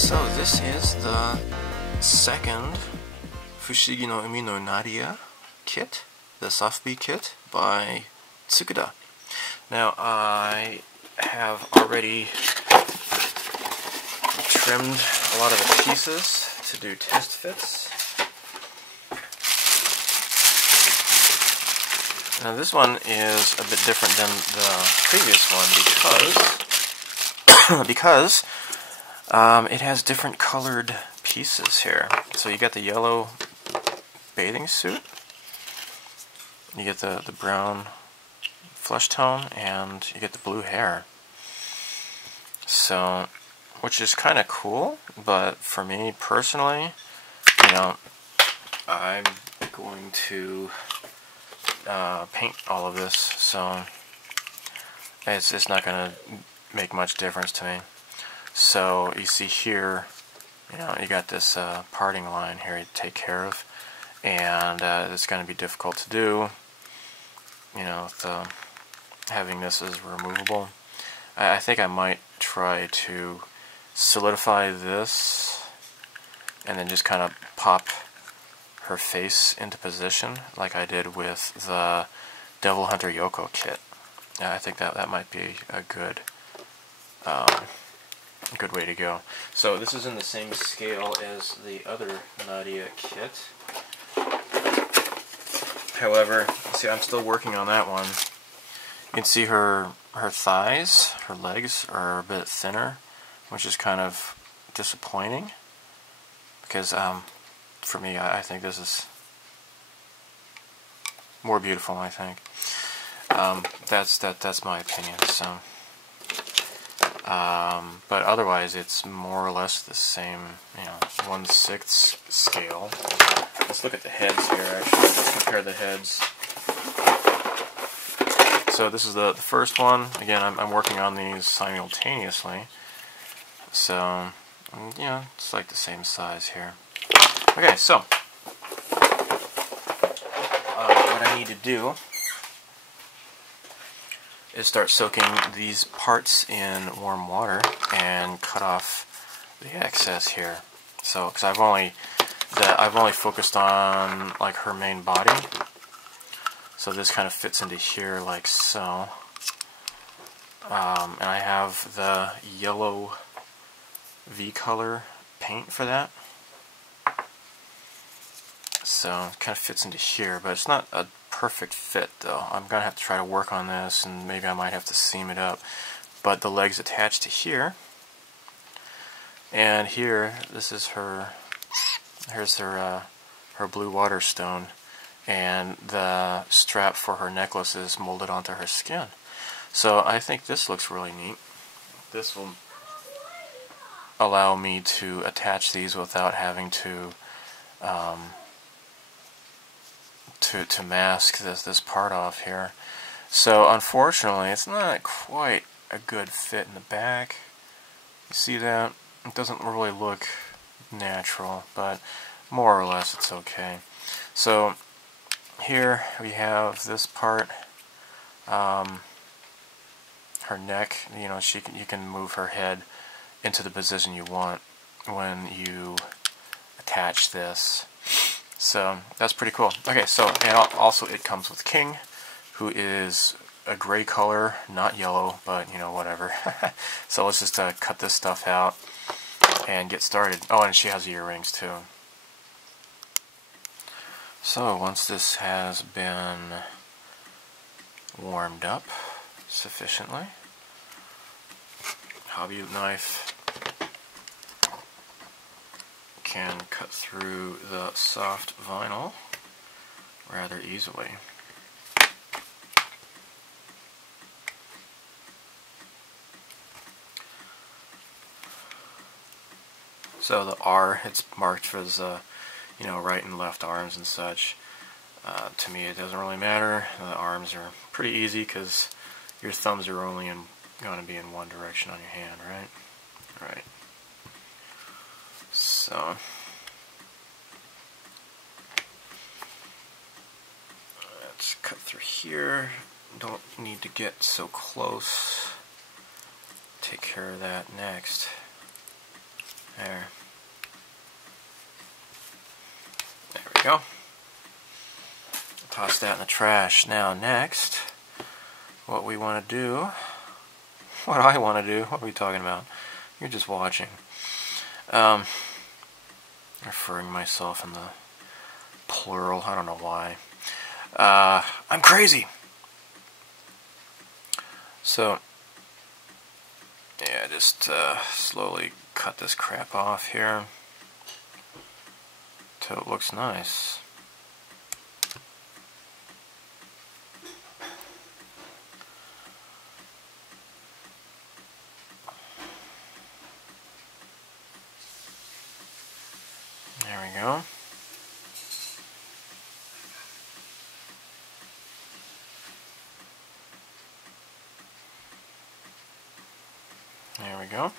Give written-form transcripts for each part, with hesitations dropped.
So this is the second Fushigi no Umi no Nadia kit, the sofubi kit by Tsukuda. Now I have already trimmed a lot of the pieces to do test fits. Now this one is a bit different than the previous one because it has different colored pieces here. So you got the yellow bathing suit, you get the brown flesh tone, and you get the blue hair. So, which is kind of cool, but for me personally, you know, I'm going to paint all of this, so it's not going to make much difference to me. So you see here, you know, you got this parting line here to take care of, and it's going to be difficult to do, you know, with having this as removable. I think I might try to solidify this and then just kind of pop her face into position like I did with the Devil Hunter Yoko kit. I think that might be a good way to go. So this is in the same scale as the other Nadia kit. However, see, I'm still working on that one. You can see her thighs, her legs are a bit thinner, which is kind of disappointing because for me, I think this is more beautiful. I think that's my opinion. So, but otherwise, it's more or less the same. You know, 1/6 scale. Let's look at the heads here. Actually, let's compare the heads. So this is the first one. Again, I'm working on these simultaneously. So, you know, it's like the same size here. Okay, so what I need to do is start soaking these parts in warm water and cut off the excess here. So, because I've only focused on like her main body. So this kind of fits into here like so. And I have the yellow V-color paint for that. So it kind of fits into here, but it's not a perfect fit though. I'm going to have to try to work on this, and maybe I might have to seam it up. But the legs attach to here. And here, this is her, here's her blue water stone. And the strap for her necklace is molded onto her skin. So I think this looks really neat. This will allow me to attach these without having to mask this part off here. So unfortunately, it's not quite a good fit in the back. You see that? It doesn't really look natural, but more or less it's okay. So here we have this part, her neck. You know, you can move her head into the position you want when you attach this. So that's pretty cool. Okay, so and also it comes with King, who is a gray color, not yellow, but you know, whatever. So let's just cut this stuff out and get started. Oh, and she has earrings too. So once this has been warmed up sufficiently, hobby knife can cut through the soft vinyl rather easily. So the R, it's marked for the, you know, right and left arms and such. To me, it doesn't really matter. The arms are pretty easy because your thumbs are only going to be in one direction on your hand, right? Right. So let's cut through here. Don't need to get so close. Take care of that next. There. There we go. Toss that in the trash. Now next, what we want to do, what I want to do, what are we talking about? You're just watching. Referring myself in the plural, I don't know why. I'm crazy! So, yeah, just slowly cut this crap off here till it looks nice. There we go. There we go.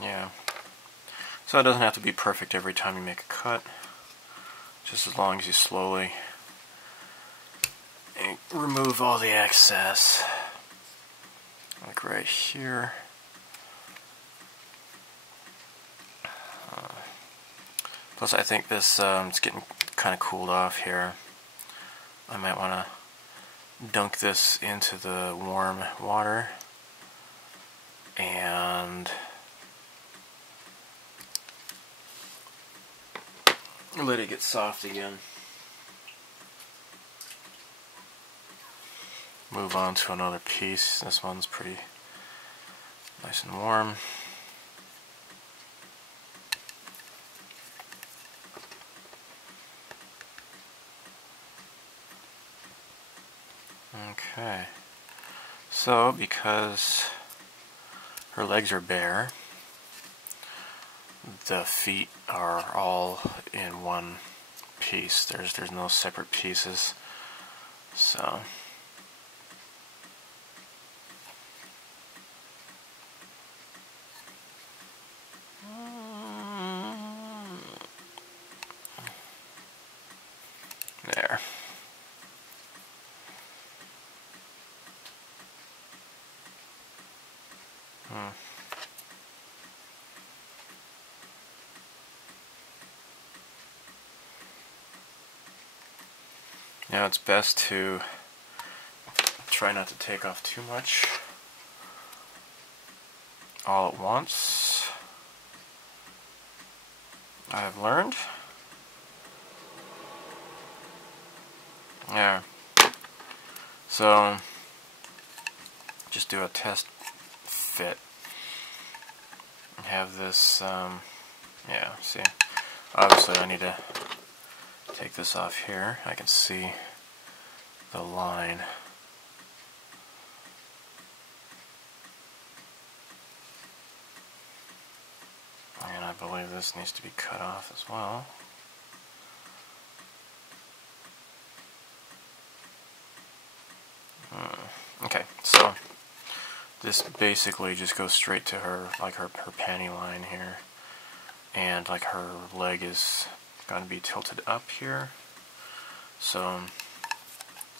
Yeah. So it doesn't have to be perfect every time you make a cut. Just as long as you slowly remove all the excess. Like right here. Plus I think this it's getting kind of cooled off here. I might want to dunk this into the warm water and let it get soft again. Move on to another piece. This one's pretty nice and warm. Okay, so because her legs are bare, the feet are all in one piece. There's no separate pieces. So there. Now it's best to try not to take off too much all at once. I have learned. There. So just do a test fit. Have this, yeah, see, obviously I need to take this off here. I can see the line. And I believe this needs to be cut off as well. Okay, so this basically just goes straight to her, like her panty line here. And like her leg is going to be tilted up here. So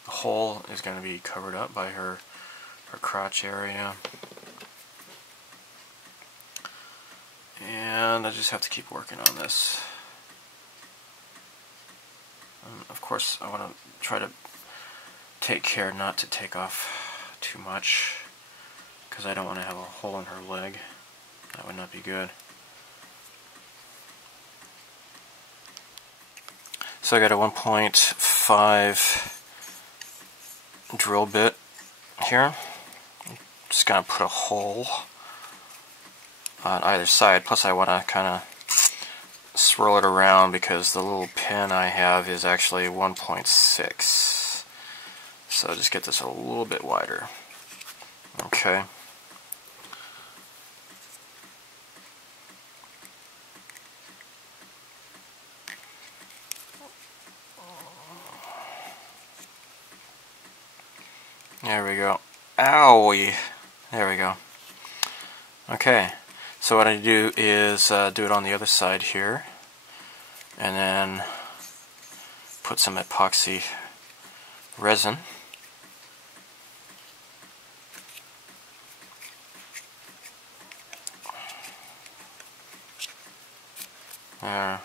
the hole is going to be covered up by her crotch area. And I just have to keep working on this. Of course, I want to try to take care not to take off too much, because I don't want to have a hole in her leg. That would not be good. So I got a 1.5 drill bit here. Just gonna put a hole on either side. Plus I want to kind of swirl it around because the little pin I have is actually 1.6. So just get this a little bit wider. Okay. There we go. Owie! There we go. Okay, so what I do is do it on the other side here, and then put some epoxy resin. There.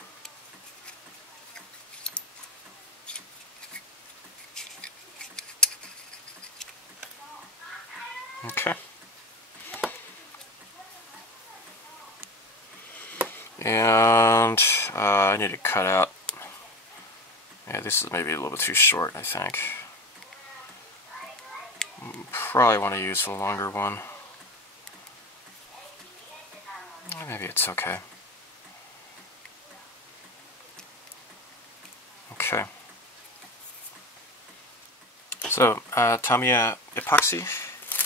Okay. And I need to cut out. Yeah, this is maybe a little bit too short, I think. Probably want to use a longer one. Maybe it's okay. Okay. So, Tamiya epoxy.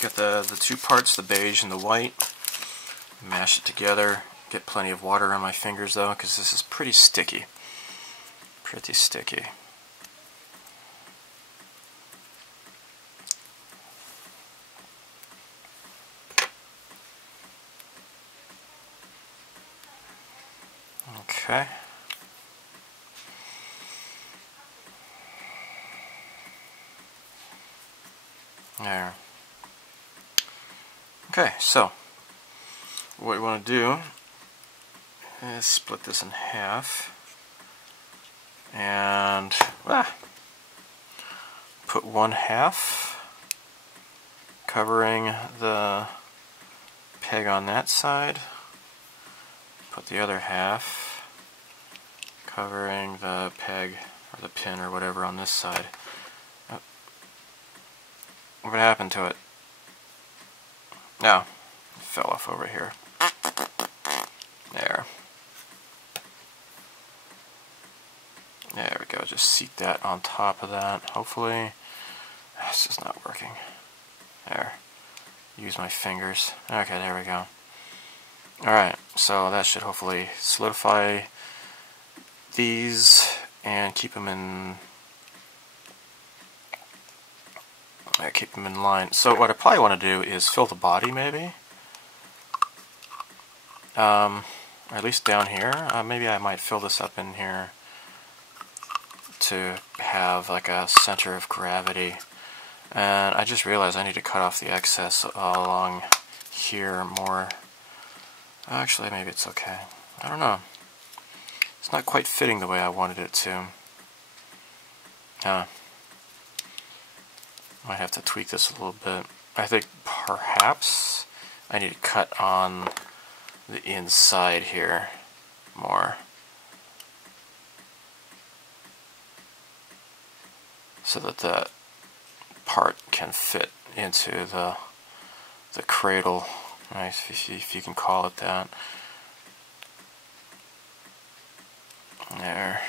Got the two parts, the beige and the white. Mash it together. Get plenty of water on my fingers though, because this is pretty sticky. Pretty sticky. Okay. There. Okay, so what you want to do is split this in half and put one half covering the peg on that side, put the other half covering the peg or the pin or whatever on this side. What happened to it? No, it fell off over here. There. There we go, just seat that on top of that, hopefully. This is not working. There. Use my fingers. Okay, there we go. Alright, so that should hopefully solidify these and keep them in line. So what I probably want to do is fill the body maybe. Or at least down here. Maybe I might fill this up in here to have like a center of gravity. And I just realized I need to cut off the excess along here more. Actually, maybe it's okay. I don't know. It's not quite fitting the way I wanted it to. Might have to tweak this a little bit. I think perhaps I need to cut on the inside here more, so that that part can fit into the cradle, right, if you can call it that. There.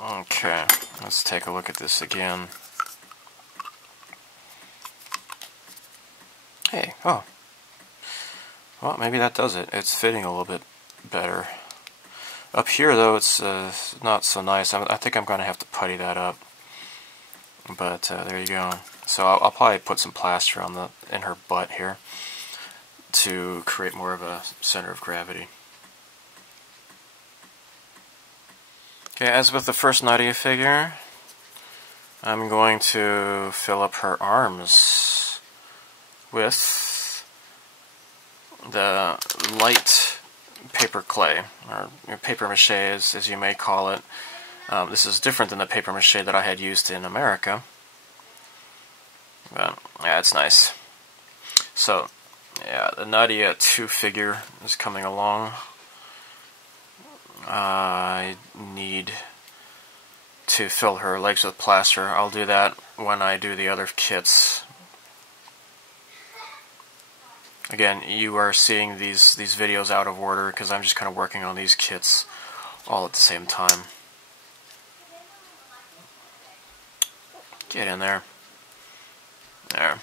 Okay, let's take a look at this again. Hey, oh. Well, maybe that does it. It's fitting a little bit better. Up here, though, it's not so nice. I think I'm going to have to putty that up. But there you go. So I'll probably put some plaster on in her butt here to create more of a center of gravity. Okay, as with the first Nadia figure, I'm going to fill up her arms with the light paper clay, or paper mache as you may call it. This is different than the paper mache that I had used in America. But, yeah, it's nice. So, yeah, the Nadia II figure is coming along. I need to fill her legs with plaster. I'll do that when I do the other kits. Again, you are seeing these videos out of order because I'm just kind of working on these kits all at the same time. Get in there. There.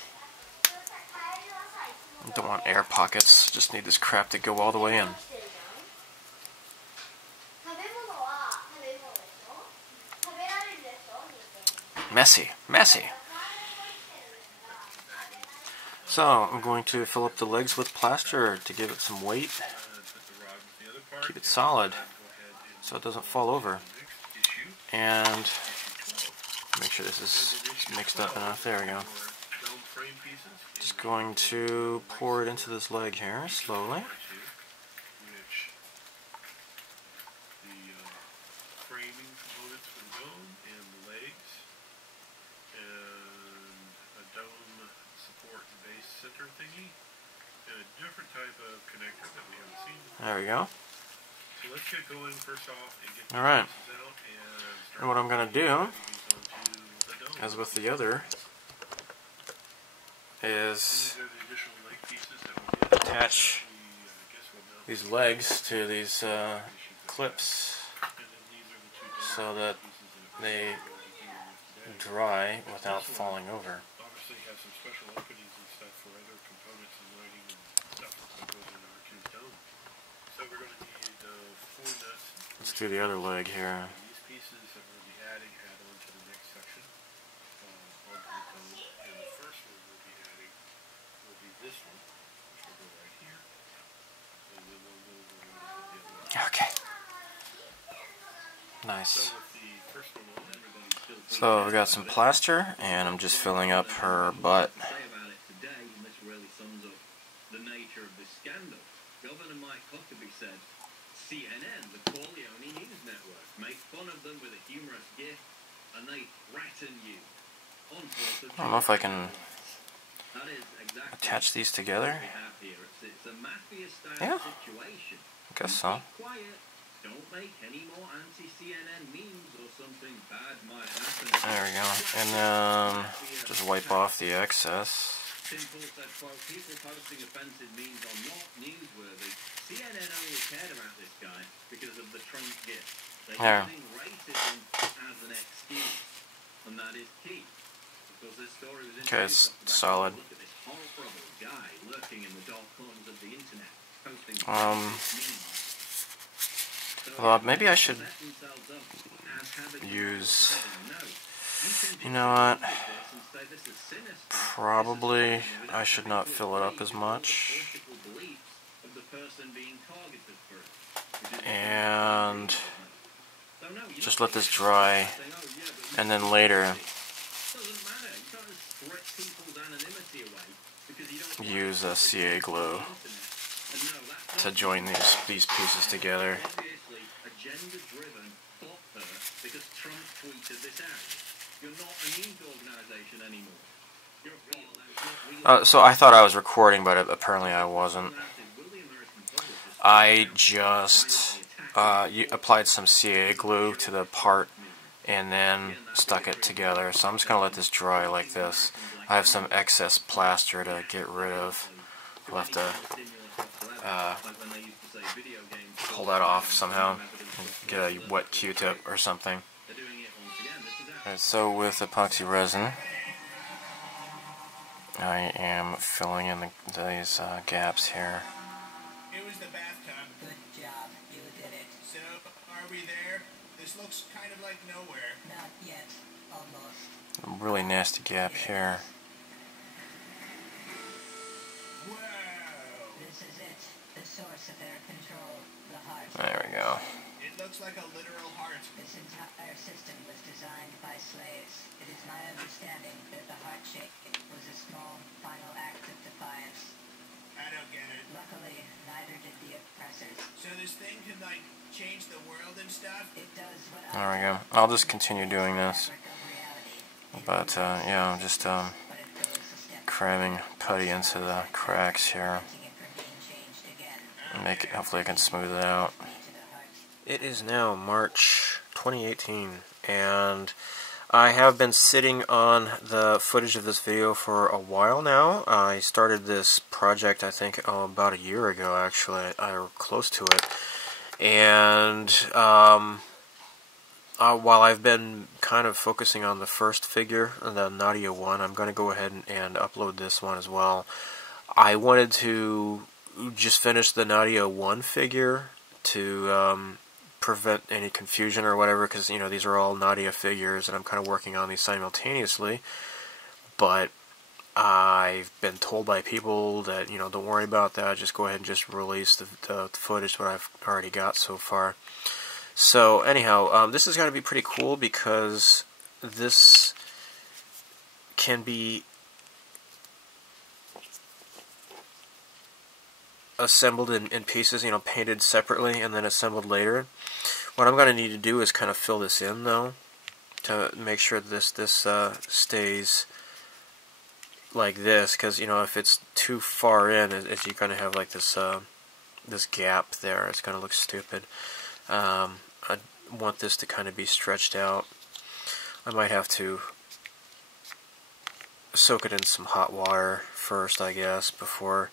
Don't want air pockets, just need this crap to go all the way in. Messy, messy. So, I'm going to fill up the legs with plaster to give it some weight. keep it solid so it doesn't fall over. And make sure this is mixed up enough. There we go. Just going to pour it into this leg here slowly. Framing components for the dome and the legs, and a dome support base center thingy, and a different type of connector that we haven't seen before. There we go. So let's get going first off and get the Alright. pieces out and start. And what I'm going to do, Onto the dome. as with the other, is These are the additional leg pieces that we did. attach these legs to these clips so that they dry without falling over. Obviously have some special openings and stuff for other components and lighting and stuff that goes in our tube dome. So we're going to need 4 nuts. Let's do the other leg here. These pieces that we're going to be adding add on to the next section onto the dome. And the first one we'll be adding will be this one, which will go right here. And then we'll move around to the other one. Okay. Nice. So with the first one on, everybody's still So we got some plaster, and I'm just filling up her butt. Say about it today, and this really sums up the nature of this scandal. Governor Mike Huckabee said, CNN, the Corleone News Network, make fun of them with a humorous gift, and they threaten you. On 4th of I don't know if I can That is exactly attach these together. what we have here. It's a mafia-style Yeah. situation. I guess so. Be quiet. Don't make any more anti-CNN memes or something bad might happen. There we go. And then just wipe off the excess. Simple said, quote, people posting offensive memes are not newsworthy. CNN only cared about this guy because of the Trump gift. They're There. using racism as an excuse. And that is key. Because this story was Okay, it's solid. Look at this horrible guy lurking in the dark corners of the internet, posting memes. Well, maybe I should use, you know what, probably I should not fill it up as much, and just let this dry, and then later use a CA glue to join these pieces together. Agenda-driven thought because Trump tweeted this out. You're not a news organization anymore. You're a So I thought I was recording, but apparently I wasn't. I just applied some CA glue to the part and then stuck it together. So I'm just going to let this dry like this. I have some excess plaster to get rid of. I'll have to pull that off somehow. Get a wet Q-tip or something. Alright, so with epoxy resin, I am filling in these gaps here. It was the bathtub. Good job, you did it. So, are we there? This looks kind of like nowhere. Not yet, almost. A really nasty gap here. Whoa! This is it, the source of their control, the heart. There we go. It looks like a literal heart. This entire system was designed by slaves. It is my understanding that the heart shape was a small, final act of defiance. I don't get it. Luckily, neither did the oppressors. So this thing can, like, change the world and stuff? It does what There we go. I'll just continue doing this. fabric of reality. But, yeah, I'm just But it goes a step cramming putty into the cracks here. preventing it from being changed again. Hopefully I can smooth it out. Me to the heart. It is now March 2018, and I have been sitting on the footage of this video for a while now. I started this project, I think, about a year ago, actually, or close to it. And while I've been kind of focusing on the first figure, the Nadia I, I'm going to go ahead and upload this one as well. I wanted to just finish the Nadia I figure to prevent any confusion or whatever, because, you know, these are all Nadia figures and I'm kind of working on these simultaneously. But I've been told by people that, you know, don't worry about that, just go ahead and just release the footage what I've already got so far. So anyhow, this is going to be pretty cool because this can be assembled in pieces, you know, painted separately and then assembled later. What I'm going to need to do is kind of fill this in, though, to make sure this stays like this, because, you know, if it's too far in, you're going to have like this this gap there. It's going to look stupid. I want this to kind of be stretched out. I might have to soak it in some hot water first, I guess, before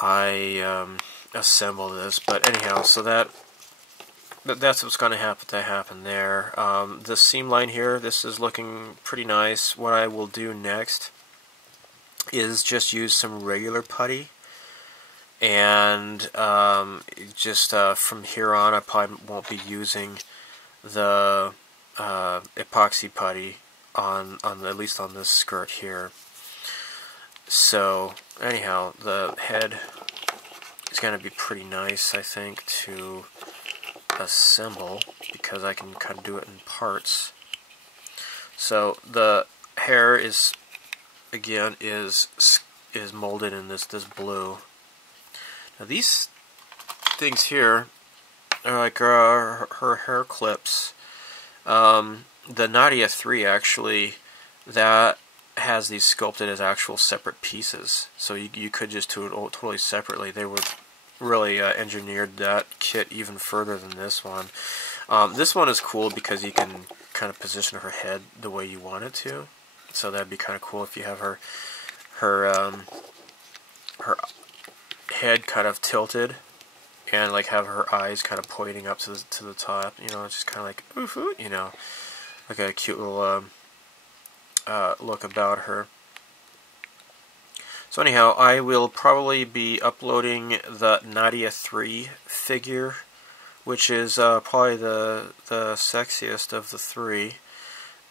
I assemble this. But anyhow, so that's what's going to happen there. The seam line here, this is looking pretty nice. What I will do next is just use some regular putty, and just from here on I probably won't be using the epoxy putty on at least on this skirt here. So anyhow, the head is going to be pretty nice, I think, to assemble, because I can kind of do it in parts. So the hair is, again, is molded in this blue. Now these things here are like her hair clips. The Nadia III, actually, that has these sculpted as actual separate pieces, so you could just do it totally separately. They were really engineered that kit even further than this one. This one is cool because you can kind of position her head the way you want it to, so that'd be kind of cool if you have her head kind of tilted and like have her eyes kind of pointing up to the top. You know, it's just kind of like oof, oof, you know, like a cute little look about her. So anyhow, I will probably be uploading the Nadia III figure, which is probably the sexiest of the three,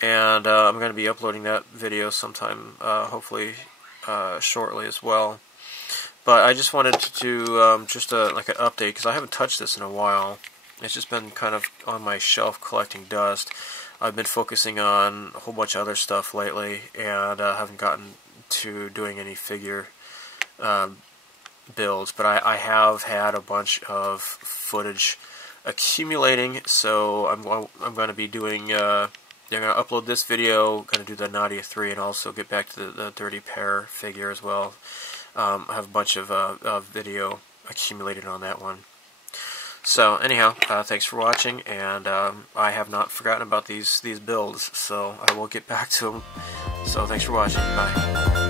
and I'm going to be uploading that video sometime, hopefully shortly as well. But I just wanted to do just like an update, because I haven't touched this in a while. It's just been kind of on my shelf collecting dust. I've been focusing on a whole bunch of other stuff lately, and haven't gotten to doing any figure builds. But I have had a bunch of footage accumulating, so I'm going to be doing. I'm going to upload this video, going to do the Nadia III, and also get back to the Dirty Pair figure as well. I have a bunch of video accumulated on that one. So anyhow, thanks for watching, and I have not forgotten about these builds, so I will get back to them. So thanks for watching. Bye.